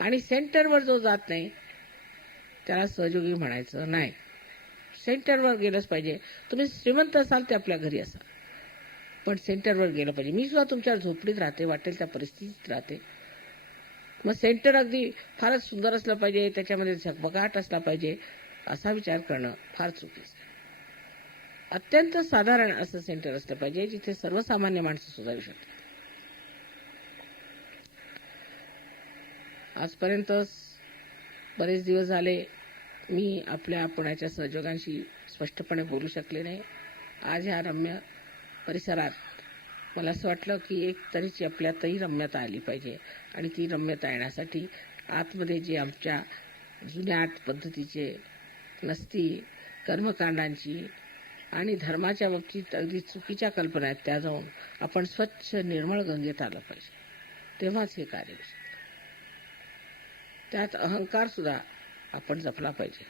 आणि सेंटरवर जो जात नाही त्याला सहयोगी म्हणायचं नाही. सेंटरवर गेलंच पाहिजे. तुम्ही श्रीमंत असाल ते आपल्या घरी असाल, पण सेंटरवर गेलं पाहिजे. मी सुद्धा तुमच्या झोपडीत राहते, वाटेल त्या परिस्थितीत राहते. मग सेंटर अगदी फारच सुंदर असलं पाहिजे, त्याच्यामध्ये झगमगाट असला पाहिजे असा विचार करणं फार चुकीचं आहे. अत्यंत साधारण असं सेंटर असलं पाहिजे जिथे सर्वसामान्य माणसं सुद्धा येऊ शकतात. आजपर्यंत बरेच दिवस झाले मी आपल्या पुण्याच्या सहयोगांशी स्पष्टपणे बोलू शकले नाही. आज ह्या रम्य परिसरात मला असं वाटलं की एक तऱ्हेची आपल्यातही रम्यता आली पाहिजे, आणि ती रम्यता येण्यासाठी आतमध्ये जे आमच्या जुन्या पद्धतीचे नसती कर्मकांडांची आणि धर्माच्या बाबतीत अगदी चुकीच्या कल्पना आहेत त्या जाऊन आपण स्वच्छ निर्मळ गंगेत आलं पाहिजे, तेव्हाच हे कार्य होईल. त्यात अहंकार सुद्धा आपण जपला पाहिजे.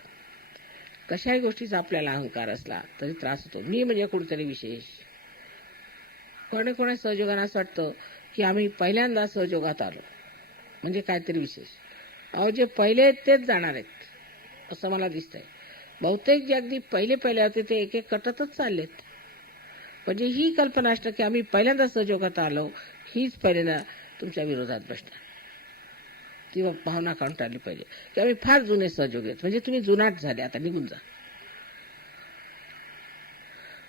कशाही गोष्टीचा आपल्याला अहंकार असला तरी त्रास होतो. मी म्हणजे कोणीतरी विशेष. कोणी सहयोगांना असं वाटतं की आम्ही पहिल्यांदा सहयोगात आलो म्हणजे काहीतरी विशेष. अहो, जे पहिले आहेत तेच जाणार आहेत असं मला दिसतंय. बहुतेक जे अगदी पहिले होते ते एक कटतच चाललेत. म्हणजे ही कल्पना असणं की आम्ही पहिल्यांदा सहयोगात आलो हीच पहिल्यांदा तुमच्या विरोधात बसणार. ती भावना काढून टाळली पाहिजे की आम्ही फार जुने सहयोग आहेत, म्हणजे तुम्ही जुनाट झाले, आता निघून जा.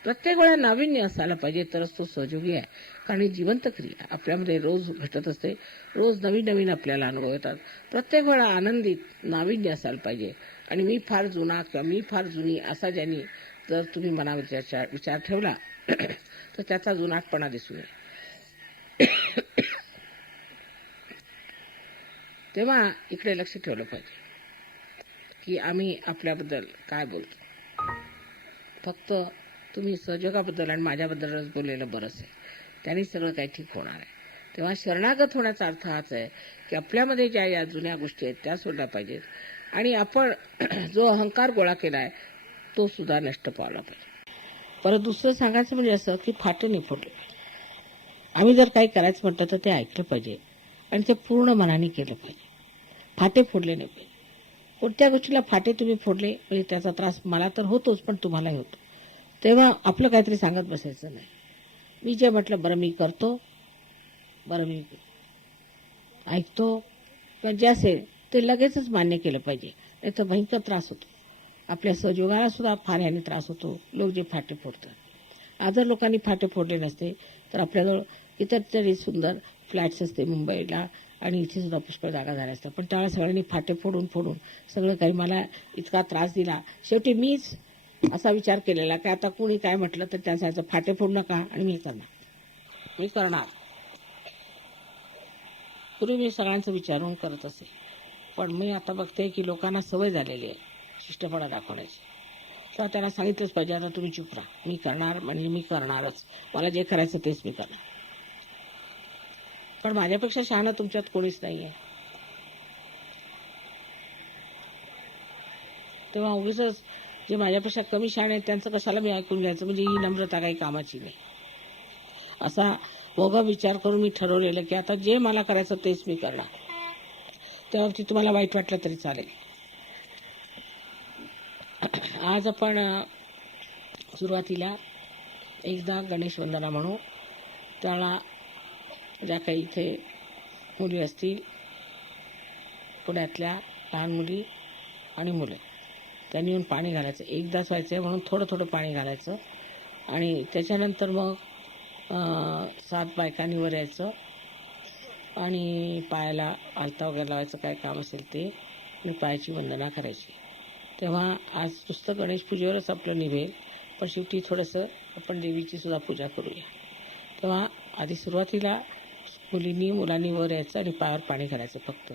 प्रत्येक वेळा नाविन्य असायला पाहिजे तरच तो सहयोगी आहे. कारण ही जिवंत क्रिया आपल्यामध्ये रोज घटत असते. रोज नवीन नवीन आपल्याला अनुभव येतात. प्रत्येक वेळा आनंदित नाविन्य असायला पाहिजे. आणि मी फार जुना किंवा मी फार जुनी असा ज्यांनी जर तुम्ही मनामध्ये विचार ठेवला तर त्याचा जुनाटपणा दिसू नये. तेव्हा इकडे लक्ष ठेवलं पाहिजे की आम्ही आपल्याबद्दल काय बोलतो. फक्त तुम्ही सहयोगाबद्दल आणि माझ्याबद्दलच बोललेलं बरंच आहे, त्यांनी सगळं काही ठीक होणार आहे. तेव्हा शरणागत होण्याचा अर्थ हाच आहे की आपल्यामध्ये ज्या या जुन्या गोष्टी आहेत त्या सोडल्या पाहिजेत, आणि आपण जो अहंकार गोळा केला आहे तो सुद्धा नष्ट पावला पाहिजे. परत दुसरं सांगायचं म्हणजे असं की फाटे नाही फोडले. आम्ही जर काही करायचं म्हटलं तर ते ऐकलं पाहिजे आणि ते पूर्ण मनाने केलं पाहिजे. फाटे फोडले नाही पाहिजे. कोणत्या गोष्टीला फाटे तुम्ही फोडले म्हणजे त्याचा त्रास मला तर होतोच, पण तुम्हालाही होतो. तेव्हा आपलं काहीतरी सांगत बसायचं नाही. मी जे म्हटलं बरं मी करतो, बरं मी ऐकतो, किंवा जे असेल ते लगेचच मान्य केलं पाहिजे, नाही तर भयंकर त्रास होतो. आपल्या सहयोगाला सुद्धा फार ह्याने त्रास होतो, लोक जे फाटे फोडतात. आज जर लोकांनी फाटे फोडले नसते तर आपल्याजवळ इतर तरी सुंदर फ्लॅट्स असते मुंबईला, आणि इथे सुद्धा पुष्कळ जागा झाल्या असतात. पण त्यावेळेस सगळ्यांनी फाटे फोडून सगळं काही मला इतका त्रास दिला. शेवटी मीच असा विचार केलेला की आता कोणी काय म्हटलं तर त्याचा फाटे फोडू नका, आणि मी करणार. पूर्वी मी सगळ्यांचं विचारून करत असे, पण मी आता बघते की लोकांना सवय झालेली आहे शिष्टपणा दाखवण्याची. तेव्हा त्यांना सांगितलंच पाहिजे आता तुम्ही चुप राहा, मी करणार म्हणजे मी करणारच, मला जे करायचं तेच मी करणार. पण माझ्यापेक्षा शहाणं तुमच्यात कोणीच नाही आहे. तेव्हा उगीच जे माझ्यापेक्षा कमी शहाणे आहेत त्यांचं कशाला मी ऐकून घ्यायचं, म्हणजे ही नम्रता काही कामाची नाही. असा मोगा विचार करून मी ठरवलेलं की आता जे मला करायचं तेच मी करणार. त्यावरती तुम्हाला वाईट वाटलं तरी चालेल. आज आपण सुरुवातीला एकदा गणेश वंदना म्हणू. त्याला ज्या काही इथे मुली असतील पुण्यातल्या लहान मुली आणि मुलं, त्यांनी येऊन पाणी घालायचं. एकदाच व्हायचं आहे म्हणून थोडं थोडं पाणी घालायचं, आणि त्याच्यानंतर मग 7 बायकांनी वर यायचं आणि पायाला आलता वगैरे लावायचं, काय काम असेल ते, आणि पायाची वंदना करायची. तेव्हा आज नुसतं गणेश पूजेवरच आपलं निभेल, पण शेवटी थोडंसं आपण देवीची सुद्धा पूजा करूया. तेव्हा आधी सुरुवातीला मुलांनी वर यायचं आणि पायावर पाणी घालायचं फक्त.